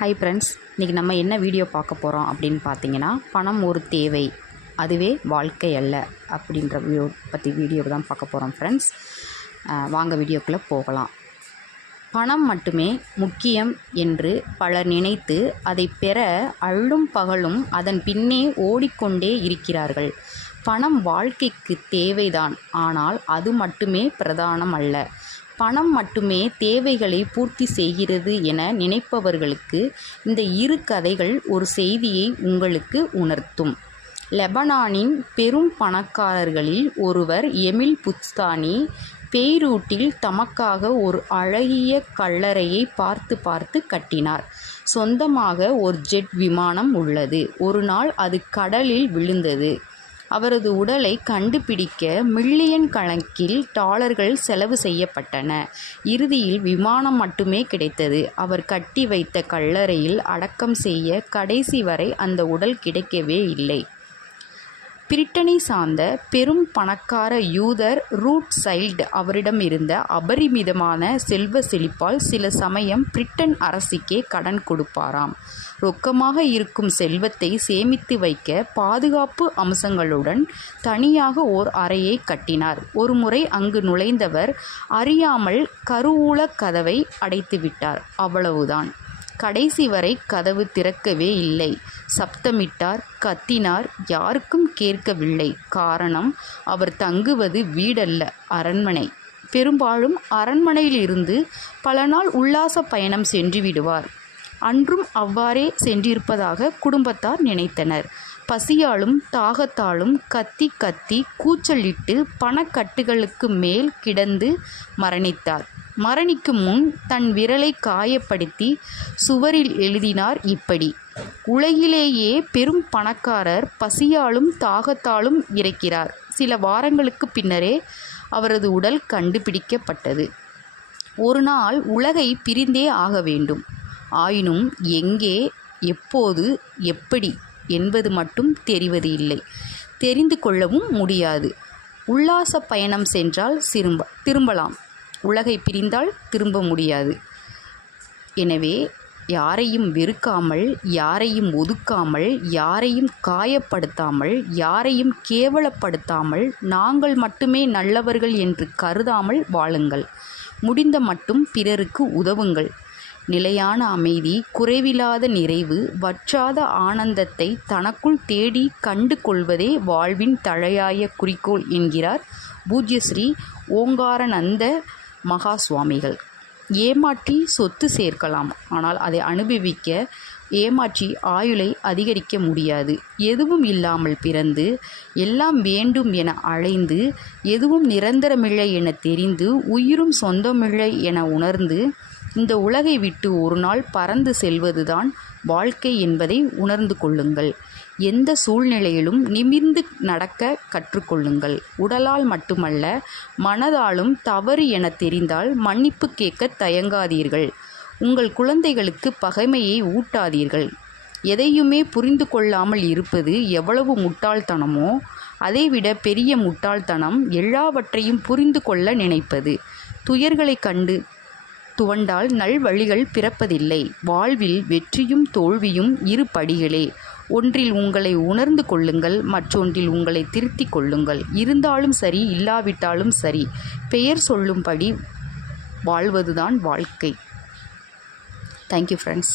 Hi friends இன்றைக்கி நம்ம என்ன வீடியோ பார்க்க போகிறோம் அப்படின்னு பார்த்தீங்கன்னா பணம் ஒரு தேவை அதுவே வாழ்க்கை அல்ல அப்படின்ற வீடியோ பற்றி வீடியோ தான் பார்க்க போகிறோம் ஃப்ரெண்ட்ஸ் வாங்க வீடியோக்குள்ளே போகலாம். பணம் மட்டுமே முக்கியம் என்று பலர் நினைத்து அதை பெற அள்ளும் பகலும் அதன் பின்னே ஓடிக்கொண்டே இருக்கிறார்கள். பணம் வாழ்க்கைக்கு தேவைதான் ஆனால் அது மட்டுமே பிரதானம் அல்ல. பணம் மட்டுமே தேவைகளை பூர்த்தி செய்கிறது என நினைப்பவர்களுக்கு இந்த இரு கதைகள் ஒரு செய்தியை உங்களுக்கு உணர்த்தும். லெபனானின் பெரும் பணக்காரர்களில் ஒருவர் எமில் புஸ்தானி பெய்ரூட்டில் தமக்காக ஒரு அழகிய கல்லறையை பார்த்து பார்த்து கட்டினார். சொந்தமாக ஒரு ஜெட் விமானம் உள்ளது. ஒரு நாள் அது கடலில் விழுந்தது. அவரது உடலை கண்டுபிடிக்க மில்லியன் கணக்கில் டாலர்கள் செலவு செய்யப்பட்டன. இறுதியில் விமானம் மட்டுமே கிடைத்தது. அவர் கட்டி வைத்த கல்லறையில் அடக்கம் செய்ய கடைசி வரை அந்த உடல் கிடைக்கவே இல்லை. பிரிட்டனை சார்ந்த பெரும் பணக்கார யூதர் ரூட் சைல்டு அவரிடம் இருந்த அபரிமிதமான செல்வ செழிப்பால் சில சமயம் பிரிட்டன் அரசுக்கே கடன் கொடுப்பாராம். ரொக்கமாக இருக்கும் செல்வத்தை சேமித்து வைக்க பாதுகாப்பு அம்சங்களுடன் தனியாக ஓர் அறையை கட்டினார். ஒருமுறை அங்கு நுழைந்தவர் அறியாமல் கருவூல கதவை அடைத்துவிட்டார். அவ்வளவுதான். கடைசி வரை கதவு திறக்கவே இல்லை. சப்தமிட்டார் கத்தினார் யாருக்கும் கேட்கவில்லை. காரணம் அவர் தங்குவது வீடல்ல அரண்மனை. பெரும்பாலும் அரண்மனையிலிருந்து பல நாள் உல்லாச பயணம் சென்று விடுவார். அன்றும் அவ்வாறே சென்றிருப்பதாக குடும்பத்தார் நினைத்தனர். பசியாலும் தாகத்தாலும் கத்தி கத்தி கூச்சலிட்டு பணக்கட்டுகளுக்கு மேல் கிடந்து மரணித்தார். மரணிக்கும் முன் தன் விரலை காயப்படுத்தி சுவரில் எழுதினார் இப்படி. உலகிலேயே பெரும் பணக்காரர் பசியாலும் தாகத்தாலும் இறக்கிறார். சில வாரங்களுக்கு பின்னரே அவரது உடல் கண்டுபிடிக்கப்பட்டது. ஒரு நாள் உலகை பிரிந்தே ஆக வேண்டும். ஆயினும் எங்கே எப்போது எப்படி என்பது மட்டும் தெரிவது இல்லை. தெரிந்து கொள்ளவும் முடியாது. உல்லாச பயணம் சென்றால் திரும்ப திரும்பலாம். உலகை பிரிந்தால் திரும்ப முடியாது. எனவே யாரையும் வெறுக்காமல் யாரையும் ஒதுக்காமல் யாரையும் காயப்படுத்தாமல் யாரையும் கேவலப்படுத்தாமல் நாங்கள் மட்டுமே நல்லவர்கள் என்று கருதாமல் வாழுங்கள். முடிந்த மட்டும் பிறருக்கு உதவுங்கள். நிலையான அமைதி குறைவில்லாத நிறைவு வற்றாத ஆனந்தத்தை தனக்குள் தேடி கண்டு கொள்வதே வாழ்வின் தழையாய குறிக்கோள் என்கிறார் பூஜ்யஸ்ரீ ஓங்காரநந்த மகா சுவாமிகள் ஏமாற்றி சொத்து சேர்க்கலாம். ஆனால் அதை அனுபவிக்க ஏமாற்றி ஆயுளை அதிகரிக்க முடியாது. எதுவும் இல்லாமல் பிறந்து எல்லாம் வேண்டும் என அழைந்து எதுவும் நிரந்தரமில்லை என தெரிந்து உயிரும் சொந்தமில்லை என உணர்ந்து இந்த உலகை விட்டு ஒரு நாள் பறந்து செல்வதுதான் வாழ்க்கை என்பதை உணர்ந்து கொள்ளுங்கள். எந்த சூழ்நிலையிலும் நிமிர்ந்து நடக்க கற்றுக்கொள்ளுங்கள். உடலால் மட்டுமல்ல மனதாலும் தவறு என தெரிந்தால் மன்னிப்பு கேட்க தயங்காதீர்கள். உங்கள் குழந்தைகளுக்கு பகைமையை ஊட்டாதீர்கள். எதையுமே புரிந்து கொள்ளாமல் இருப்பது எவ்வளவு முட்டாள்தனமோ அதைவிட பெரிய முட்டாள்தனம் எல்லாவற்றையும் புரிந்து கொள்ள நினைப்பது. துயர்களை கண்டு துவண்டால் நல்வழிகள் பிறப்பதில்லை. வாழ்வில் வெற்றியும் தோல்வியும் இரு படிகளே. ஒன்றில் உங்களை உணர்ந்து கொள்ளுங்கள் மற்றொன்றில் உங்களை திருத்திக் கொள்ளுங்கள். இருந்தாலும் சரி இல்லாவிட்டாலும் சரி பெயர் சொல்லும்படி வாழ்வதுதான் வாழ்க்கை. Thank you friends